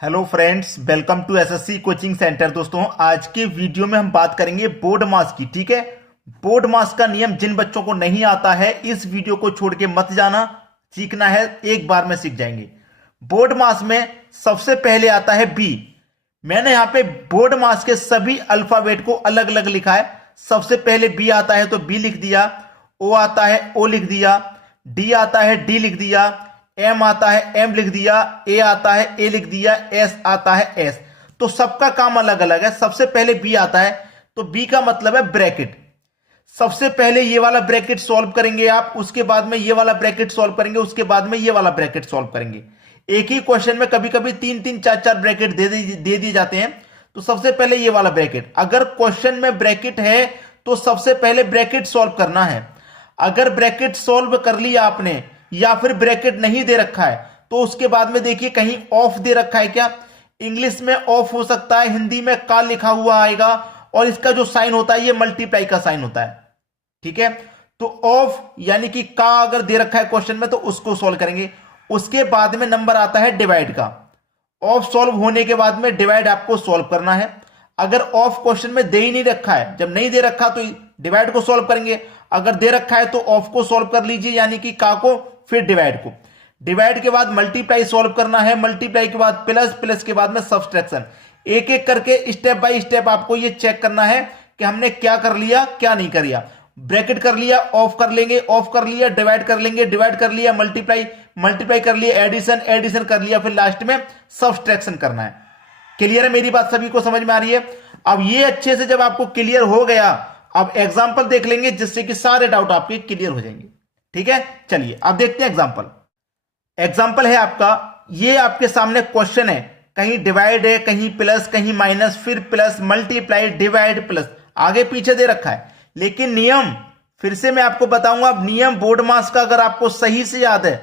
Hello friends, welcome to SSC coaching centre. दोस्तों, आज के वीडियो में हम बात करेंगे बोर्ड मास की। ठीक है, बोर्ड मास का नियम जिन बच्चों को नहीं आता है इस वीडियो को छोड़ के मत जाना, सीखना है, एक बार में सीख जाएंगे। बोर्ड मास में सबसे पहले आता है बी। मैंने यहां पे बोर्ड मास के सभी अल्फाबेट को अलग अलग लिखा है। सबसे पहले बी आता है तो बी लिख दिया, ओ आता है ओ लिख दिया, डी आता है डी लिख दिया, एम आता है एम लिख दिया, ए आता है ए लिख दिया, एस आता है एस। तो सबका काम अलग अलग है। सबसे पहले बी आता है तो बी का मतलब है ब्रैकेट। सबसे पहले ये वाला ब्रैकेट सॉल्व करेंगे आप, उसके बाद में ये वाला ब्रैकेट सॉल्व करेंगे, उसके बाद में ये वाला ब्रैकेट सॉल्व करेंगे। एक ही क्वेश्चन में कभी कभी तीन तीन चार चार ब्रैकेट दे दिए जाते हैं। तो सबसे पहले ये वाला ब्रैकेट, अगर क्वेश्चन में ब्रैकेट है तो सबसे पहले ब्रैकेट सॉल्व करना है। अगर ब्रैकेट सॉल्व कर लिया आपने या फिर ब्रैकेट नहीं दे रखा है तो उसके बाद में देखिए कहीं ऑफ दे रखा है क्या। इंग्लिश में ऑफ हो सकता है, हिंदी में का लिखा हुआ आएगा और इसका जो साइन होता है ये मल्टीप्लाई का साइन होता है। ठीक है, तो ऑफ यानी कि का अगर दे रखा है क्वेश्चन में तो उसको सॉल्व करेंगे। उसके बाद में नंबर आता है डिवाइड का। ऑफ सॉल्व होने के बाद में डिवाइड आपको सॉल्व करना है। अगर ऑफ क्वेश्चन में दे ही नहीं रखा है, जब नहीं दे रखा तो डिवाइड को सॉल्व करेंगे। अगर दे रखा है तो ऑफ को सॉल्व कर लीजिए यानी कि का को, फिर डिवाइड को। डिवाइड के बाद मल्टीप्लाई सॉल्व करना है, मल्टीप्लाई के बाद प्लस, प्लस के बाद में सब्सट्रैक्शन। एक एक करके स्टेप बाय स्टेप आपको ये चेक करना है कि हमने क्या कर लिया क्या नहीं कर लिया। ब्रैकेट कर लिया, ऑफ कर लेंगे, ऑफ कर लिया, डिवाइड कर लेंगे, डिवाइड कर लिया, मल्टीप्लाई, मल्टीप्लाई कर लिया, एडिशन, एडिशन कर लिया, फिर लास्ट में सब्सट्रैक्शन करना है। क्लियर है मेरी बात? सभी को समझ में आ रही है? अब ये अच्छे से जब आपको क्लियर हो गया, अब एग्जांपल देख लेंगे जिससे कि सारे डाउट आपके क्लियर हो जाएंगे। ठीक है, चलिए अब देखते हैं एग्जांपल। एग्जांपल है आपका, ये आपके सामने क्वेश्चन है, कहीं डिवाइड है, कहीं प्लस, कहीं माइनस, फिर प्लस, मल्टीप्लाई, डिवाइड, प्लस, आगे पीछे दे रखा है। लेकिन नियम फिर से मैं आपको बताऊंगा। अब नियम बोर्ड मास का अगर आपको सही से याद है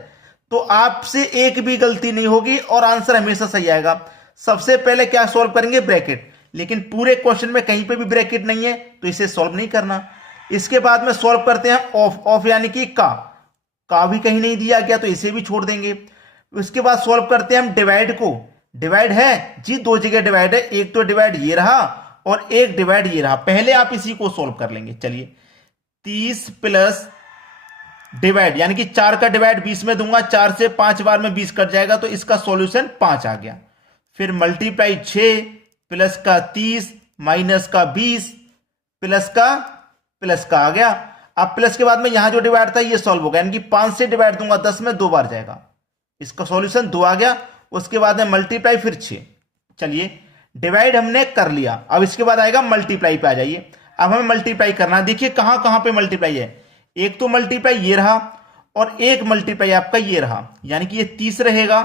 तो आपसे एक भी गलती नहीं होगी और आंसर हमेशा सही आएगा। सबसे पहले क्या सॉल्व करेंगे? ब्रैकेट। लेकिन पूरे क्वेश्चन में कहीं पे भी ब्रैकेट नहीं है तो इसे सॉल्व नहीं करना। इसके बाद में सॉल्व करते हैं ऑफ। ऑफ यानी कि का भी कहीं नहीं दिया गया तो इसे भी छोड़ देंगे। उसके बाद सॉल्व करते हैं हम डिवाइड को। डिवाइड है जी, दो जगह डिवाइड है, एक तो डिवाइड ये रहा और एक डिवाइड ये रहा। पहले आप इसी को सॉल्व कर लेंगे। चलिए, 30 प्लस डिवाइड यानी कि 4 का डिवाइड 20 में दूंगा, 4 से 5 बार में 20 कट जाएगा तो इसका सॉल्यूशन 5 आ गया। फिर मल्टीप्लाई 6 प्लस का 30 माइनस का 20 प्लस का आ गया। अब प्लस के बाद में यहां जो डिवाइड था ये सॉल्व हो गया, यानी कि 5 से डिवाइड दूंगा 10 में 2 बार जाएगा, इसका सॉल्यूशन 2 आ गया। उसके बाद में मल्टीप्लाई फिर 6। चलिए, डिवाइड हमने कर लिया, अब इसके बाद आएगा मल्टीप्लाई पे आ जाइए। अब हमें मल्टीप्लाई करना है। देखिए कहां कहां पे मल्टीप्लाई है। एक तो मल्टीप्लाई ये रहा और एक मल्टीप्लाई आपका ये रहा, यानी कि ये 30 रहेगा।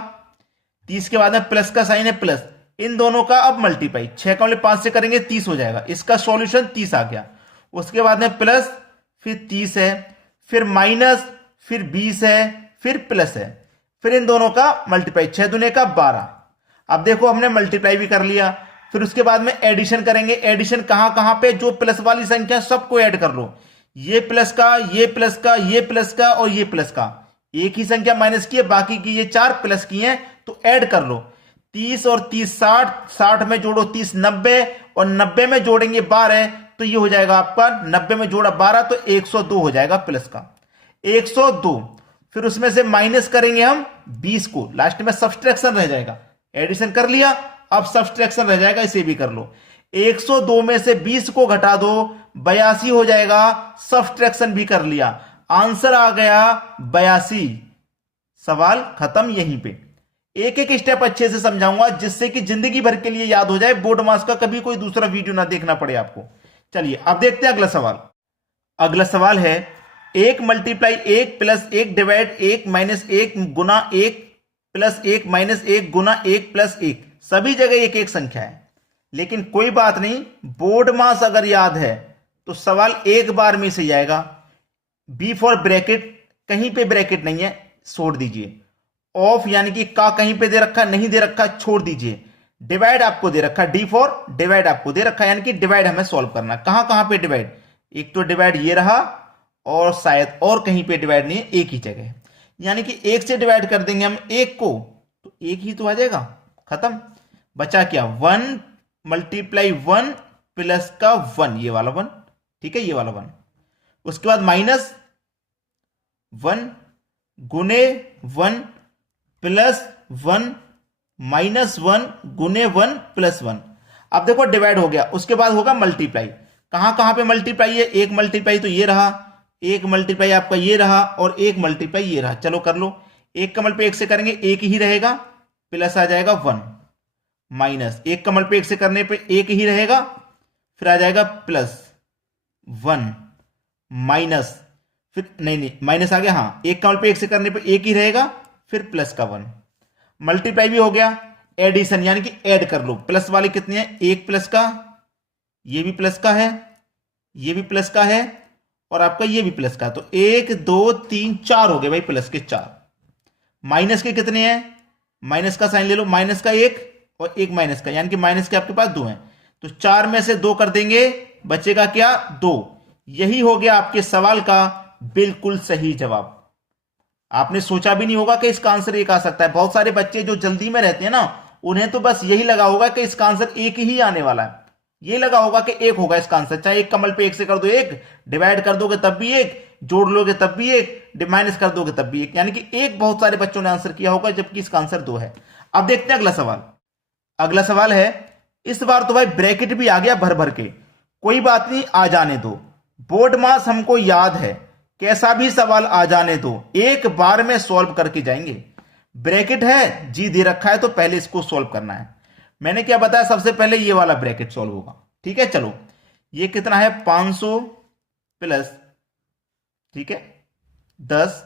30 के बाद में प्लस का साइन है, प्लस, इन दोनों का अब मल्टीप्लाई 6 का 5 से करेंगे 30 हो जाएगा, इसका सॉल्यूशन 30 आ गया। उसके बाद में प्लस, फिर 30 है, फिर माइनस, फिर 20 है, फिर प्लस है, फिर इन दोनों का मल्टीप्लाई 6 दूने का 12। अब देखो हमने मल्टीप्लाई भी कर लिया। फिर उसके बाद में एडिशन करेंगे। एडिशन कहां कहां पे? जो प्लस वाली संख्या सबको ऐड कर लो। ये प्लस का, ये प्लस का, ये प्लस का और ये प्लस का। एक ही संख्या माइनस की है, बाकी की ये 4 प्लस की हैं तो ऐड कर लो। 30 और 30 60, 60 में जोड़ो 30 90 और 90 में जोड़ेंगे 12 तो ये हो जाएगा आपका 90 में जोड़ा 12 तो 102 हो जाएगा प्लस का 102। फिर उसमें से माइनस करेंगे हम 20 को, लास्ट में सब्सट्रैक्शन रह जाएगा। एडिशन कर लिया, अब सब्सट्रैक्शन रह जाएगा, इसे भी कर लो। 102 में से 20 को घटा दो, 82 हो जाएगा। सब्सट्रैक्शन भी कर लिया, आंसर आ गया 82। सवाल खत्म यहीं पे। एक एक स्टेप अच्छे से समझाऊंगा जिससे कि जिंदगी भर के लिए याद हो जाए, बोर्ड मास का कभी कोई दूसरा वीडियो ना देखना पड़े आपको। चलिए अब देखते हैं अगला सवाल। अगला सवाल है 1 मल्टीप्लाई 1 प्लस 1 डिवाइड 1 माइनस 1 गुना 1 प्लस 1 माइनस 1 गुना 1 प्लस 1। सभी जगह एक एक संख्या है, लेकिन कोई बात नहीं, बोर्ड मास अगर याद है तो सवाल एक बार में से जाएगा। बी फॉर ब्रैकेट, कहीं पे ब्रैकेट नहीं है, छोड़ दीजिए। ऑफ यानी कि का कहीं पे दे रखा, नहीं दे रखा, छोड़ दीजिए। डिवाइड आपको दे रखा, डी फॉर डिवाइड आपको दे रखा, यानी कि डिवाइड हमें सॉल्व करना। कहां कहां पे डिवाइड? एक तो डिवाइड ये रहा और शायद और कहीं पे डिवाइड नहीं है, एक ही जगह है। यानी कि 1 से डिवाइड कर देंगे हम 1 को तो 1 ही तो आ जाएगा। खत्म। बचा क्या, 1 मल्टीप्लाई 1 प्लस का 1, ये वाला 1, ठीक है, ये वाला 1। उसके बाद माइनस 1 गुने 1 प्लस 1 माइनस 1 गुने 1 प्लस 1। अब देखो डिवाइड हो गया, उसके बाद होगा मल्टीप्लाई। कहां कहां पे मल्टीप्लाई है, एक मल्टीप्लाई तो ये रहा, एक मल्टीप्लाई आपका ये रहा, और एक मल्टीप्लाई ये रहा। चलो कर लो, एक का मल्टीप्लाई एक से करेंगे एक ही रहेगा, प्लस आ जाएगा 1, माइनस एक का मल्टीप्लाई एक से करने पे एक ही रहेगा, फिर आ जाएगा प्लस 1, माइनस फिर नहीं माइनस आ गया, हाँ एक का मल्टीप्लाई एक से करने पे एक ही रहेगा, फिर प्लस का 1। मल्टीप्लाई भी हो गया, एडिशन यानी कि ऐड कर लो। प्लस वाले कितने हैं, एक प्लस का, ये भी प्लस का है, ये भी प्लस का है, और आपका ये भी प्लस का। तो 1 2 3 4 हो गए भाई, प्लस के 4। माइनस के कितने हैं, माइनस का साइन ले लो, माइनस का 1 और 1 माइनस का, यानी कि माइनस के आपके पास 2 हैं। तो 4 में से 2 कर देंगे, बचेगा क्या, 2। यही हो गया आपके सवाल का बिल्कुल सही जवाब। आपने सोचा भी नहीं होगा कि इसका आंसर एक आ सकता है। बहुत सारे बच्चे जो जल्दी में रहते हैं ना, उन्हें तो बस यही लगा होगा कि इसका आंसर एक ही आने वाला है, ये लगा होगा कि एक होगा इसका आंसर। चाहे एक कमल पे एक से कर दो एक, डिवाइड कर दोगे तब भी एक, जोड़ लोगे तब भी एक, माइनस कर दोगे तब भी एक, यानी कि एक बहुत सारे बच्चों ने आंसर किया होगा, जबकि इसका आंसर 2 है। अब देखते हैं अगला सवाल। अगला सवाल है, इस बार तो भाई ब्रैकेट भी आ गया भर भर के, कोई बात नहीं आ जाने दो, बोर्ड मास हमको याद है, कैसा भी सवाल आ जाने दो, एक बार में सॉल्व करके जाएंगे। ब्रैकेट है जी दे रखा है, तो पहले इसको सॉल्व करना है। मैंने क्या बताया, सबसे पहले ये वाला ब्रैकेट सॉल्व होगा, ठीक है। चलो ये कितना है, 500 प्लस, ठीक है 10,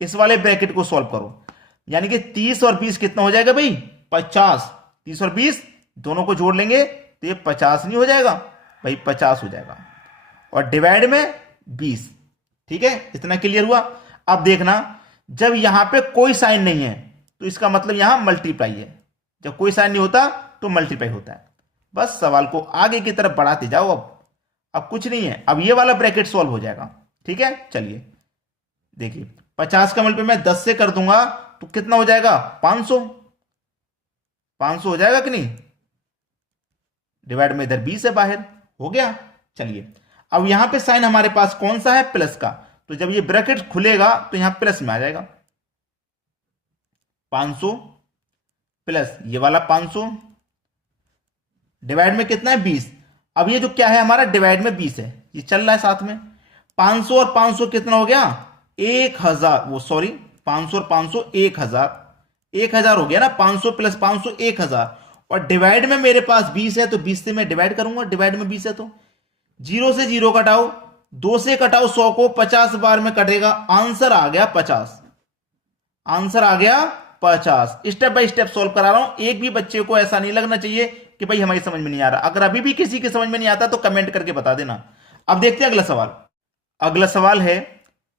इस वाले ब्रैकेट को सॉल्व करो, यानी कि 30 और 20 कितना हो जाएगा भाई, 50। 30 और 20 दोनों को जोड़ लेंगे तो ये 50 नहीं हो जाएगा भाई, 50 हो जाएगा, और डिवाइड में 20, ठीक है। इतना क्लियर हुआ। अब देखना, जब यहां पे कोई साइन नहीं है तो इसका मतलब यहां मल्टीप्लाई है, जब कोई साइन नहीं होता तो मल्टीप्लाई होता है। बस सवाल को आगे की तरफ बढ़ाते जाओ। अब कुछ नहीं है, अब ये वाला ब्रैकेट सॉल्व हो जाएगा, ठीक है। चलिए देखिए, 50 का मल्टीप्लाई मैं 10 से कर दूंगा तो कितना हो जाएगा, 500। 500 हो जाएगा कि नहीं, डिवाइड में इधर 20 है बाहर, हो गया। चलिए अब यहां पे साइन हमारे पास कौन सा है, प्लस का, तो जब ये ब्रैकेट खुलेगा तो यहां प्लस में आ जाएगा, 500 प्लस ये वाला 500, डिवाइड में कितना है, 20। अब ये जो क्या है हमारा, डिवाइड में 20 है, ये चल रहा है साथ में। 500 और 500 कितना हो गया, 1000, वो सॉरी 500 और 500 1000, 1000 हो गया ना, 500 प्लस 500 1000, और डिवाइड में मेरे पास 20 है, तो 20 से मैं डिवाइड करूंगा, डिवाइड में 20 है तो 0 से 0 घटाओ, 2 से घटाओ 100 को, 50 बार में कटेगा, आंसर आ गया 50। आंसर आ गया 50। स्टेप बाय स्टेप सॉल्व करा रहा हूं, एक भी बच्चे को ऐसा नहीं लगना चाहिए कि भाई हमारी समझ में नहीं आ रहा। अगर अभी भी किसी की समझ में नहीं आता तो कमेंट करके बता देना। अब देखते हैं अगला सवाल। अगला सवाल है,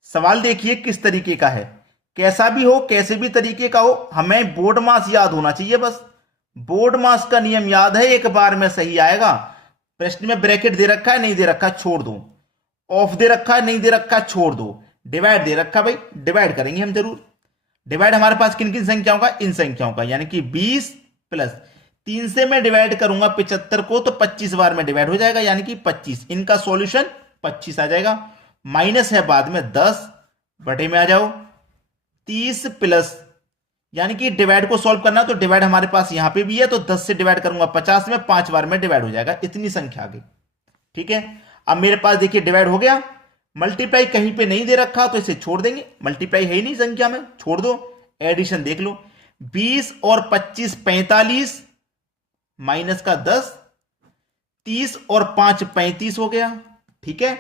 सवाल देखिए किस तरीके का है, कैसा भी हो, कैसे भी तरीके का हो, हमें बोर्ड मास याद होना चाहिए। बस बोर्ड मास का नियम याद है, एक बार में सही आएगा। प्रश्न में ब्रैकेट दे रखा है, नहीं दे रखा छोड़ दो, ऑफ दे रखा है, नहीं दे रखा छोड़ दो, डिवाइड दे रखा भाई, डिवाइड करेंगे हम जरूर। डिवाइड हमारे पास किन किन संख्याओं का, इन संख्याओं का, यानी कि 20 प्लस 3 से मैं डिवाइड करूंगा 75 को, तो 25 बार में डिवाइड हो जाएगा, यानी कि 25। इनका सॉल्यूशन 25 आ जाएगा। माइनस है बाद में 10, बटे में आ जाओ 30 प्लस, यानी कि डिवाइड को सॉल्व करना, तो डिवाइड हमारे पास यहां पे भी है, तो 10 से डिवाइड करूंगा 50 में, 5 बार में डिवाइड हो जाएगा। इतनी संख्या आ गई, ठीक है। अब मेरे पास देखिए डिवाइड हो गया, मल्टीप्लाई कहीं पे नहीं दे रखा तो इसे छोड़ देंगे, मल्टीप्लाई है ही नहीं संख्या में, छोड़ दो। एडिशन देख लो, 20 और 25 45, माइनस का 10, 30 और 5 35 हो गया, ठीक है।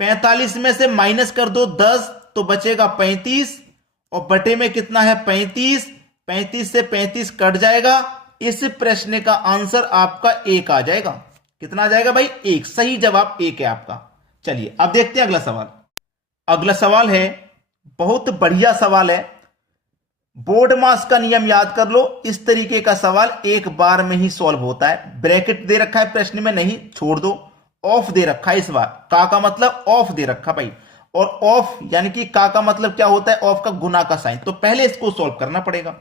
45 में से माइनस कर दो 10, तो बचेगा 35, और बटे में कितना है 35, 35 से 35 कट जाएगा। इस प्रश्न का आंसर आपका 1 आ जाएगा। कितना आ जाएगा भाई, 1। सही जवाब 1 है आपका। चलिए अब देखते हैं अगला सवाल। अगला सवाल है, बहुत बढ़िया सवाल है, बोर्ड मास का नियम याद कर लो। इस तरीके का सवाल एक बार में ही सॉल्व होता है। ब्रैकेट दे रखा है प्रश्न में, नहीं छोड़ दो। ऑफ दे रखा है, इस बार का मतलब ऑफ दे रखा भाई, और ऑफ यानी कि का मतलब क्या होता है, ऑफ का गुना का साइन, तो पहले इसको सॉल्व करना पड़ेगा।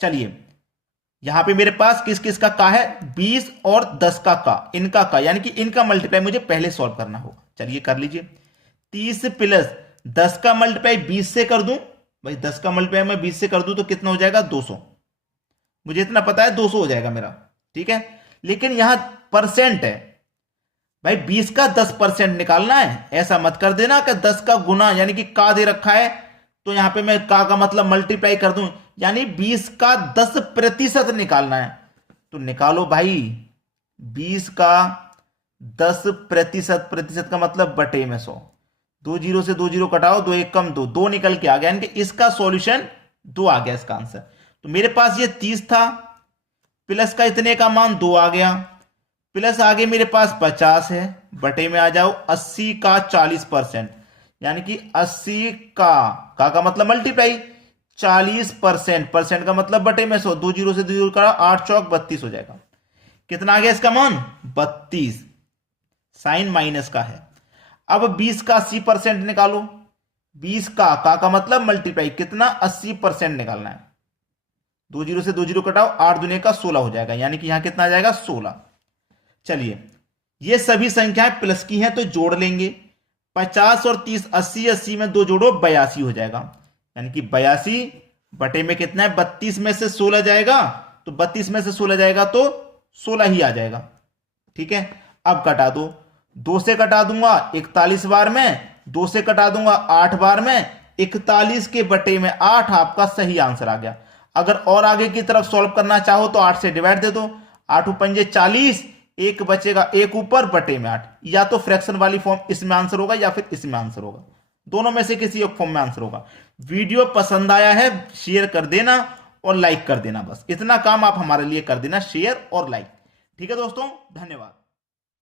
चलिए यहां पे मेरे पास किस किस का का है, 20 और 10 का, इनका का, यानी कि इनका मल्टीप्लाई मुझे पहले सॉल्व करना होगा। चलिए कर लीजिए। 30 प्लस 10 का मल्टीप्लाई 20 से कर दूं, भाई 10 का मल्टीप्लाई मैं 20 से कर दूं तो कितना हो जाएगा, 200। मुझे इतना पता है 200 हो जाएगा मेरा, ठीक है। लेकिन यहां परसेंट है भाई, 20 का 10% निकालना है। ऐसा मत कर देना कि 10 का गुना, यानी कि का दे रखा है तो यहां पे मैं का मतलब मल्टीप्लाई कर दूं, यानी 20 का 10% निकालना है। तो निकालो भाई, 20 का 10%, प्रतिशत का मतलब बटे में 100। 2 जीरो से 2 जीरो कटाओ, 2 एक कम 2, 2 निकल के आ गया, यानी कि इसका सॉल्यूशन 2 आ गया इसका आंसर। तो मेरे पास ये 30 था, प्लस का इतने का मान 2 आ गया, प्लस आगे मेरे पास 50 है, बटे में आ जाओ 80 का 40%, यानी कि 80 का मतलब मल्टीप्लाई, 40%, परसेंट का मतलब बटे में 100। 2 जीरो से 2 जीरो करा, 8 चौक 32 हो जाएगा। कितना आ गया इसका मान, 32। साइन माइनस का है। अब 20 का 80% निकालो। 20 का मतलब मल्टीप्लाई, कितना, 80% निकालना है। 2 जीरो से 2 जीरो कटाओ, 8 दुने का 16 हो जाएगा, यानी कि यहां कितना आ जाएगा, 16। चलिए, ये सभी संख्याएं प्लस की हैं तो जोड़ लेंगे। 50 और 30, 80 80 में 2 जोड़ो 82 हो जाएगा, यानी कि 82 बटे में कितना है, 32 में से 16 जाएगा, तो 32 में से 16 जाएगा तो 16 ही आ जाएगा, ठीक है। अब कटा दो, 2 से कटा दूंगा 41 बार में, 2 से कटा दूंगा 8 बार में, 41 के बटे में 8 आपका सही आंसर आ गया। अगर और आगे की तरफ सॉल्व करना चाहो तो 8 से डिवाइड दे दो, 8 पंजे 40, एक बचेगा, एक ऊपर बटे में 8। या तो फ्रैक्शन वाली फॉर्म इसमें आंसर होगा या फिर इसमें आंसर होगा, दोनों में से किसी एक फॉर्म में आंसर होगा। वीडियो पसंद आया है शेयर कर देना और लाइक कर देना, बस इतना काम आप हमारे लिए कर देना, शेयर और लाइक। ठीक है दोस्तों, धन्यवाद।